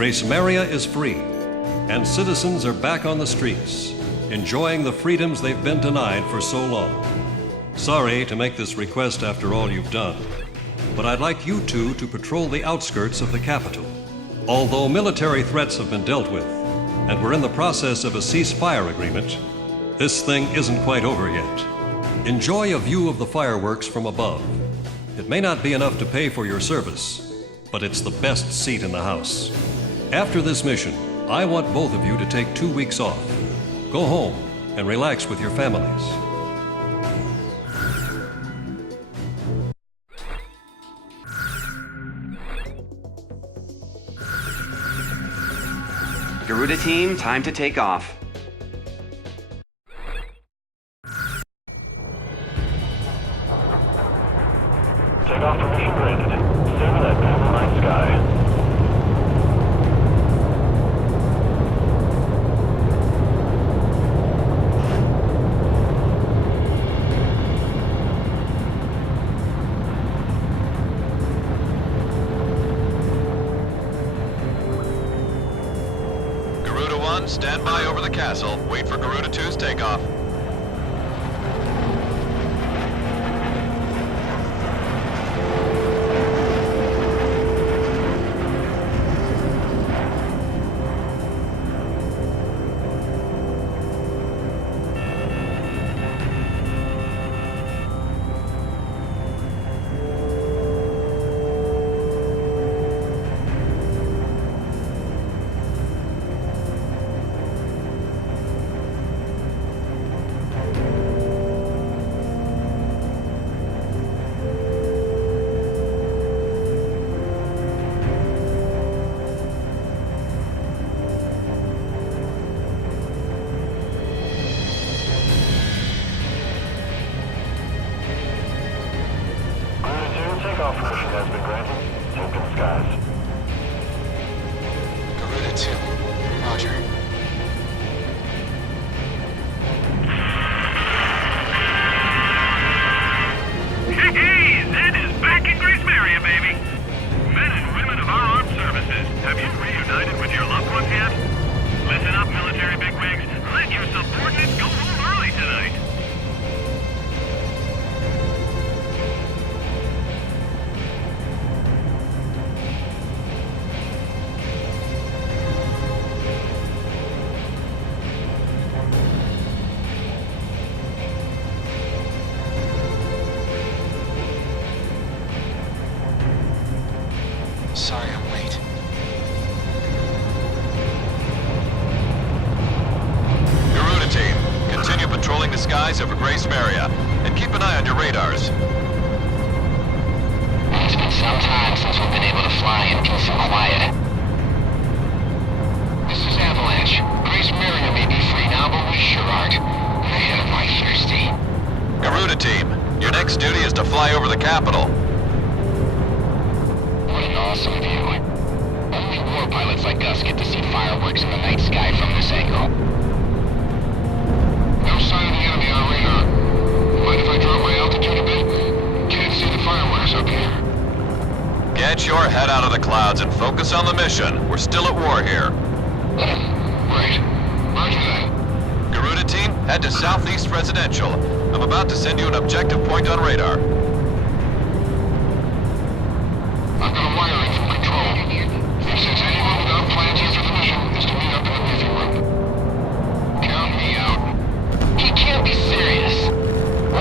Gracemeria is free, and citizens are back on the streets, enjoying the freedoms they've been denied for so long. Sorry to make this request after all you've done, but I'd like you two to patrol the outskirts of the capital. Although military threats have been dealt with, and we're in the process of a ceasefire agreement, this thing isn't quite over yet. Enjoy a view of the fireworks from above. It may not be enough to pay for your service, but it's the best seat in the house. After this mission, I want both of you to take 2 weeks off. Go home and relax with your families. Garuda team, time to take off. Takeoff permission granted. 7 at Panel 9 Sky. Garuda 1, stand by over the castle. Wait for Garuda 2's takeoff. Takeoff permission has been granted. Take to the skies. Garuda 2. Roger. Hey, Zed is back in Gracemeria, baby! Men and women of our armed services, have you reunited with your loved ones yet? Listen up, military bigwigs. Let your subordinates go home early tonight. Sorry I'm late. Garuda team, continue patrolling the skies over Gracemeria, and keep an eye on your radars. It's been some time since we've been able to fly in peace and quiet. This is Avalanche. Gracemeria may be free now, but we sure aren't. Man, am I thirsty. Garuda team, your next duty is to fly over the capital. What an awesome view. Only war pilots like us get to see fireworks in the night sky from this angle. No sign of the enemy on radar. Mind if I drop my altitude a bit? Can't see the fireworks up here. Get your head out of the clouds and focus on the mission. We're still at war here. Right. Roger that. Garuda team, head to Southeast Residential. I'm about to send you an objective point on radar. I've got a wiring from control. Since anyone without plans here for the mission is to meet up in the briefing room. Count me out. He can't be serious.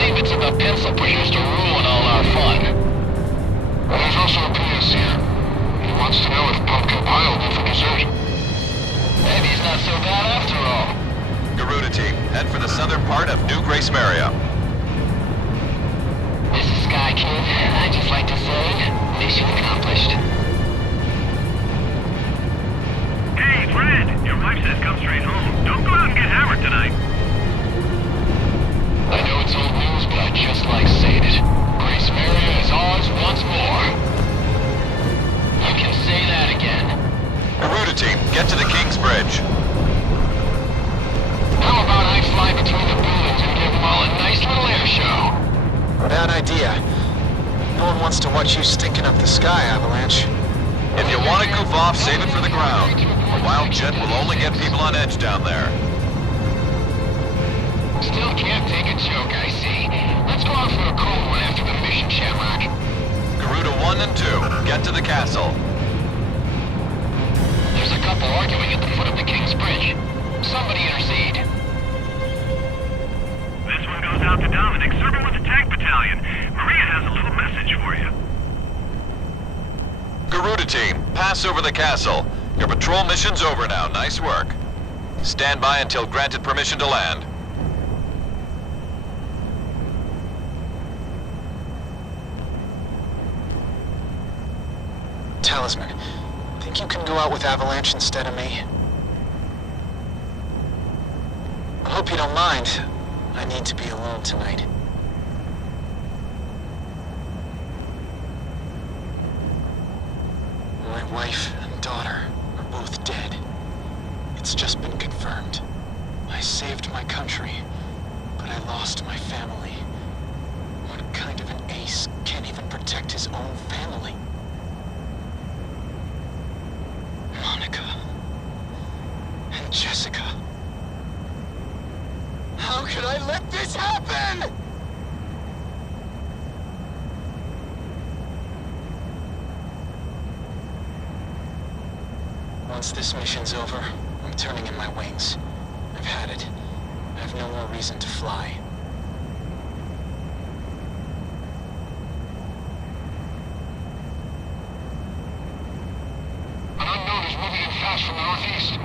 Leave it to the pencil pushers to ruin all our fun. And there's also a PS here. He wants to know if pumpkin pie will do for dessert. Maybe he's not so bad after all. Garuda team, head for the southern part of New Gracemeria. This is Sky Kid. I'd just like to say, mission accomplished. Hey, Fred! Your wife says come straight home. Don't go out and get hammered tonight. I know it's old news, but I just like saying it. Gracemeria is ours once more. You can say that again. Garuda team, get to the King's Bridge. How about I fly between the buildings and give them all a nice little air show? Bad idea. No one wants to watch you stinking up the sky, Avalanche. If you want to goof off, save it for the ground. A wild jet will only get people on edge down there. Still can't take a joke, I see. Let's go out for a cold one after the mission, Shamrock. Garuda 1 and 2, get to the castle. There's a couple arguing at the foot of the King's Bridge. Somebody intercede. This one goes out to Dominic, serving with the tank battalion. Maria has a little message for you. Garuda team, pass over the castle. Your patrol mission's over now. Nice work. Stand by until granted permission to land. Talisman, think you can go out with Avalanche instead of me? I hope you don't mind. I need to be alone tonight. My wife and daughter are both dead. It's just been confirmed. I saved my country, but I lost my family. What kind of an ace can't even protect his own family? Monica and Jessica. How could I let this happen? Once this mission's over, I'm turning in my wings. I've had it. I have no more reason to fly. An unknown is moving in fast from the northeast.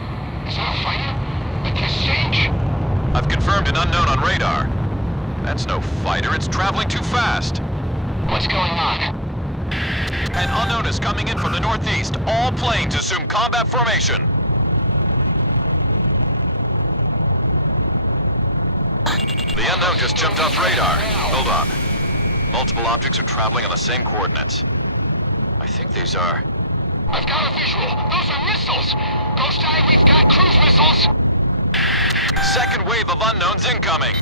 Is that a fighter? At this stage? I've confirmed an unknown on radar. That's no fighter, it's traveling too fast. What's going on? An unknown is coming in from the northeast. All planes assume combat formation. The unknown just jumped off radar. Hold on. Multiple objects are traveling on the same coordinates. I think these are... I've got a visual. Those are missiles. Ghost Eye, we've got cruise missiles. Second wave of unknowns incoming.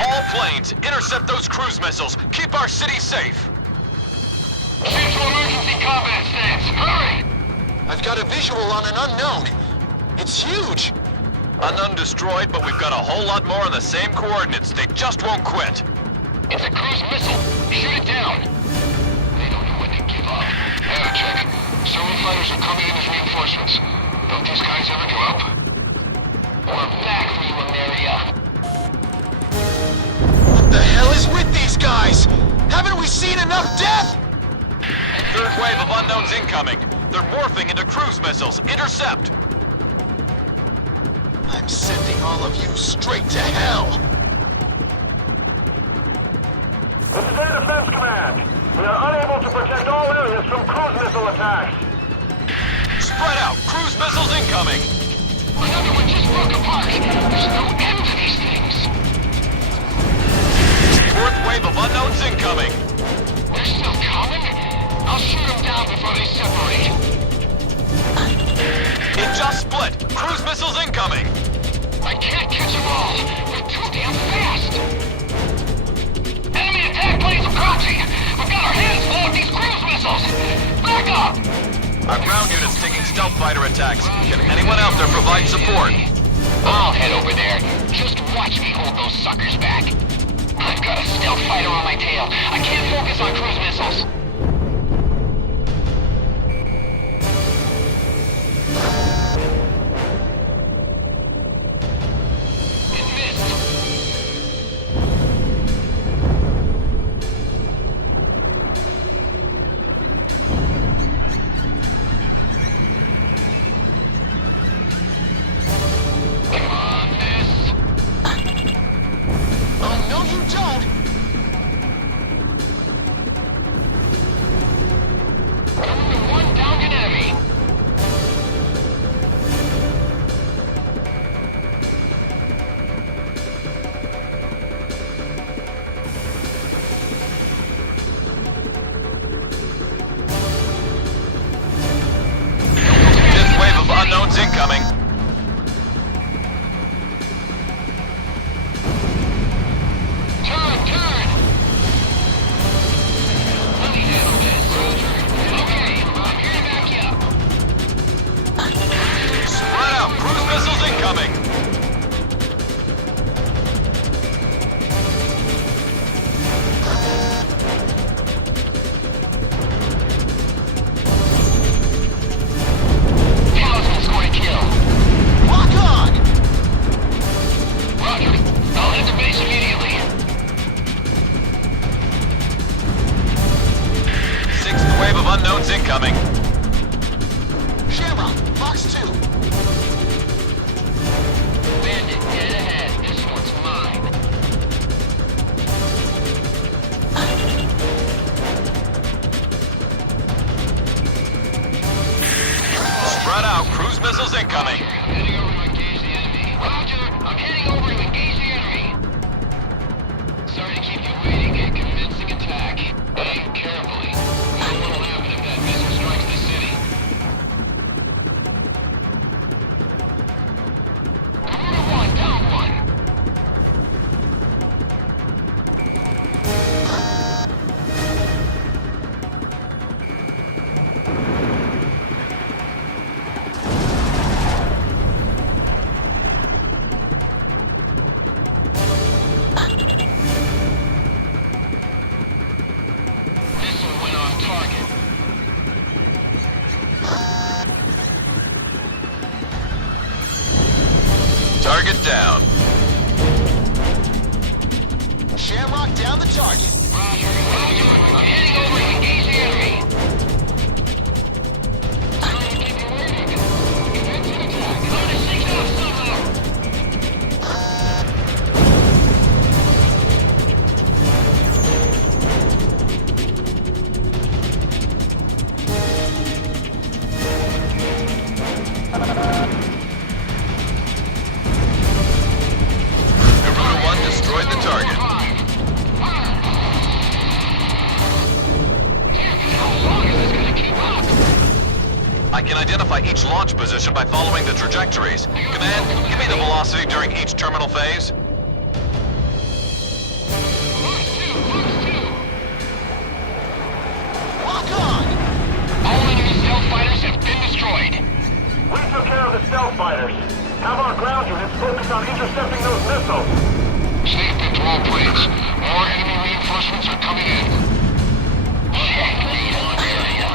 All planes, intercept those cruise missiles. Keep our city safe. Central emergency combat stance. Hurry! I've got a visual on an unknown. It's huge. Unknown destroyed, but we've got a whole lot more on the same coordinates. They just won't quit. It's a cruise missile. Shoot it down. They don't know when to give up. Data check. Solar fighters are coming in as reinforcements. Don't these guys ever give up? We're back for you, Ameria. What the hell is with these guys? Haven't we seen enough death? Third wave of unknowns incoming. They're morphing into cruise missiles. Intercept! I'm sending all of you straight to hell. This is Air Defense Command. We are unable to protect all areas from cruise missile attacks. Spread out! Cruise missiles incoming! Another one just broke apart. There's no end to these things. Fourth wave of unknowns incoming! They're still coming? I'll shoot them down before they separate. It just split! Cruise missiles incoming! I can't catch them all. They're too damn fast. Enemy attack planes approaching. We've got our hands full with these cruise missiles. Back up! Our ground unit's taking stealth fighter attacks. Can anyone out there provide support? I'll head over there. Just watch me hold those suckers back. I've got a stealth fighter on my tail. I can't focus on cruise missiles. It missed. Come on, miss. Oh, no you don't! incoming. Heading over to engage the enemy. Roger, I'm heading over to engage the enemy. Sorry to keep you waiting. A convincing attack. Aim carefully. What will happen if that missile strikes the city? One, down one. Missile went off target. Target down. Shamrock down the target. Roger, I'm heading over to engage the enemy. Sorry to keep you waiting. Convincing attack. Going to sink off somehow. Garuda 1 destroyed the target. How long is this going to keep up? I can identify each launch position by following the trajectories. Command, give me the velocity during each terminal phase. Lock on! All enemy stealth fighters have been destroyed. We took care of the stealth fighters. Have our ground units focus on intercepting those missiles. Safe control plates. More enemy reinforcements are coming in. Check the launch area.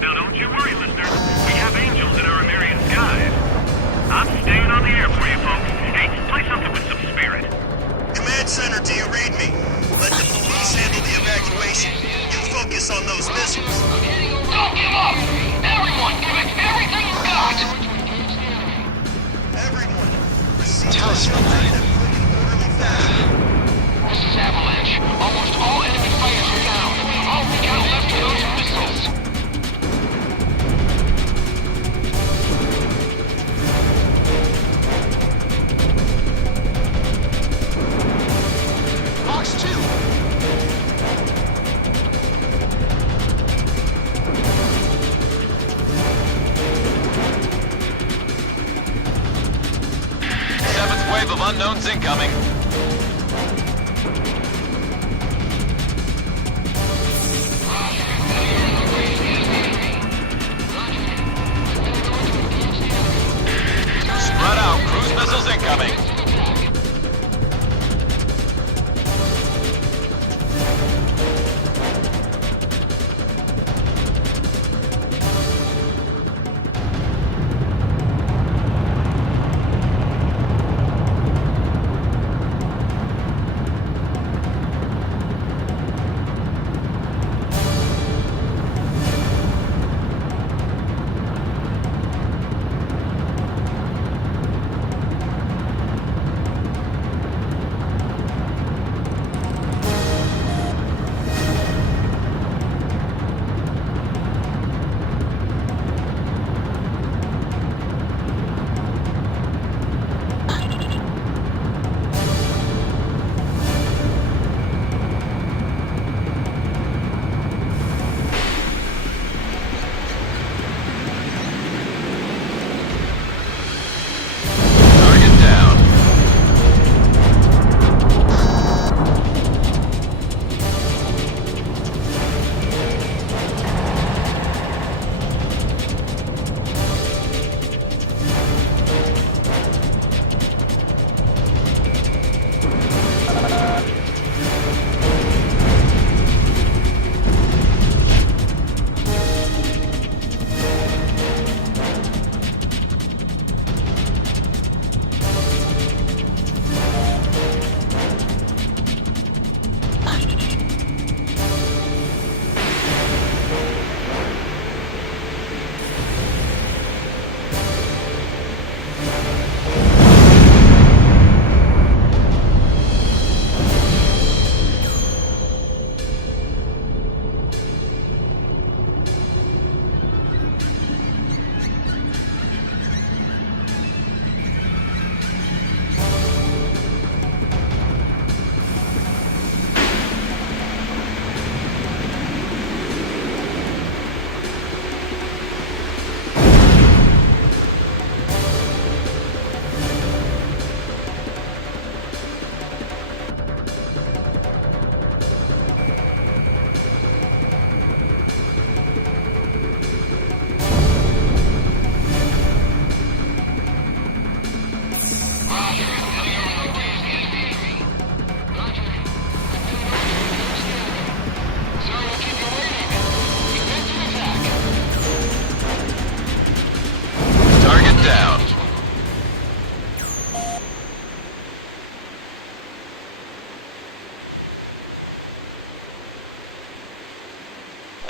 Now don't you worry, listeners. We have angels in our American skies. I'm staying on the air for you, folks. Hey, play something with some spirit. Command Center, do you read me? Let the police handle the evacuation. You focus on those missiles. Don't give up! Everyone, give it everything you've got! Everyone, proceed Tell us, to Midnight. in a quick and orderly fashion. This is Avalanche. Almost all enemy fighters are down. All we got left are those missiles. Box 2! Seventh wave of unknowns incoming. Spread out. Cruise missiles incoming.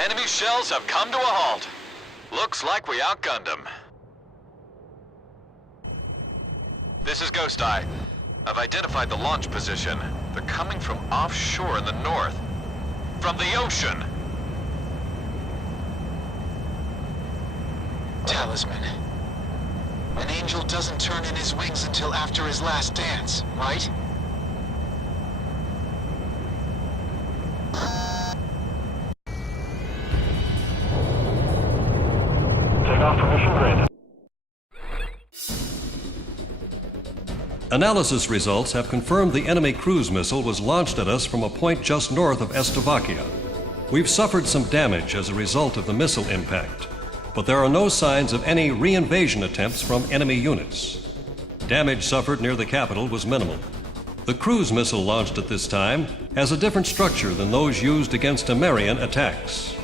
Enemy shells have come to a halt. Looks like we outgunned them. This is Ghost Eye. I've identified the launch position. They're coming from offshore in the north. From the ocean! Talisman. An angel doesn't turn in his wings until after his last dance, right? Takeoff permission granted. Analysis results have confirmed the enemy cruise missile was launched at us from a point just north of Estovakia. We've suffered some damage as a result of the missile impact, but there are no signs of any re-invasion attempts from enemy units. Damage suffered near the capital was minimal. The cruise missile launched at this time has a different structure than those used against Amerian attacks.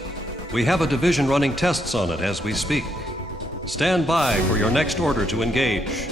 We have a division running tests on it as we speak. Stand by for your next order to engage.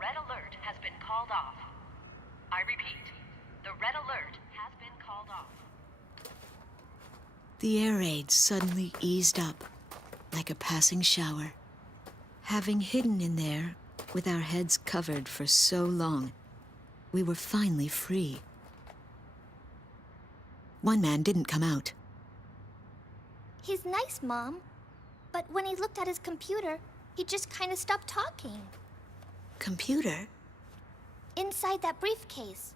red alert has been called off. I repeat, the red alert has been called off. The air raids suddenly eased up. like a passing shower. Having hidden in there, with our heads covered for so long, we were finally free. One man didn't come out. He's nice, Mom. But when he looked at his computer, he just kind of stopped talking. Computer? Inside that briefcase.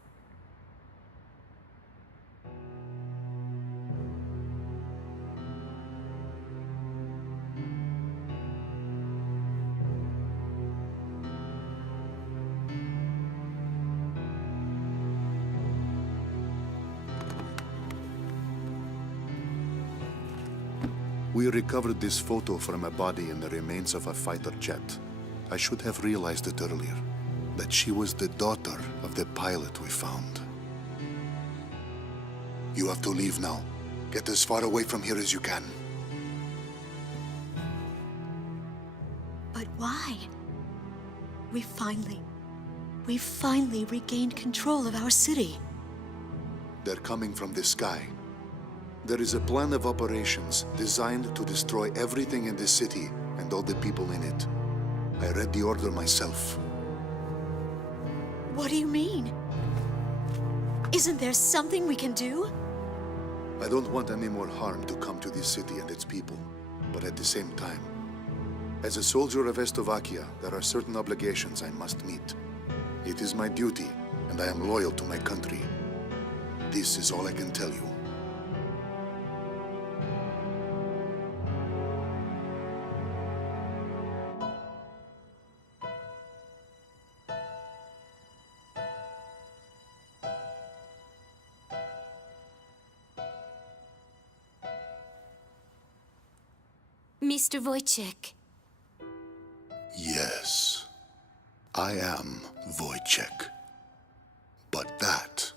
We recovered this photo from a body in the remains of a fighter jet. I should have realized it earlier, that she was the daughter of the pilot we found. You have to leave now. Get as far away from here as you can. But why? We finally regained control of our city. They're coming from the sky. There is a plan of operations designed to destroy everything in the city and all the people in it. I read the order myself. What do you mean? Isn't there something we can do? I don't want any more harm to come to this city and its people, but at the same time, as a soldier of Estovakia, there are certain obligations I must meet. It is my duty, and I am loyal to my country. This is all I can tell you. Mr. Wojciech. Yes, I am Wojciech. But that...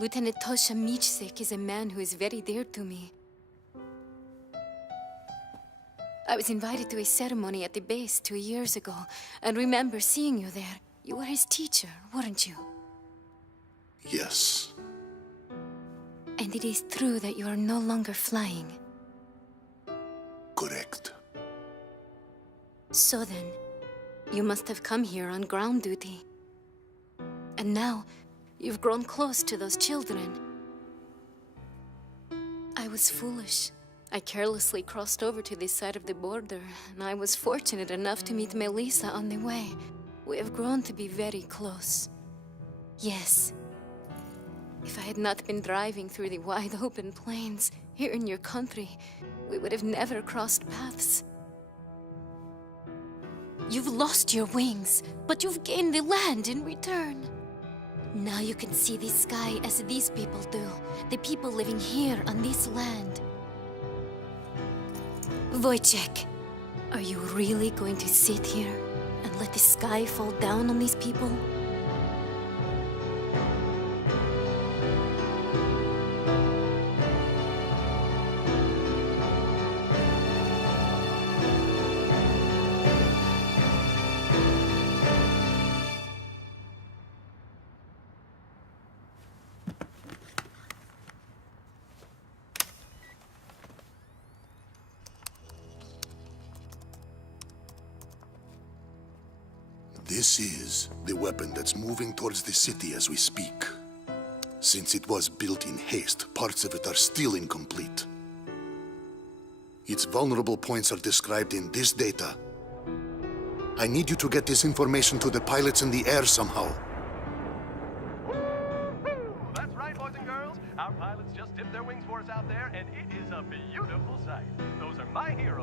Lieutenant Tosha Michsik is a man who is very dear to me. I was invited to a ceremony at the base 2 years ago, and remember seeing you there. You were his teacher, weren't you? Yes. And it is true that you are no longer flying. Correct. So then, you must have come here on ground duty. And now, you've grown close to those children. I was foolish. I carelessly crossed over to this side of the border, and I was fortunate enough to meet Melissa on the way. We have grown to be very close. Yes. If I had not been driving through the wide open plains here in your country, we would have never crossed paths. You've lost your wings, but you've gained the land in return. Now you can see the sky as these people do, the people living here on this land. Wojciech, are you really going to sit here and let the sky fall down on these people? This is the weapon that's moving towards the city as we speak. Since it was built in haste, parts of it are still incomplete. Its vulnerable points are described in this data. I need you to get this information to the pilots in the air somehow. That's right, boys and girls. Our pilots just dipped their wings for us out there, and it is a beautiful sight. Those are my heroes.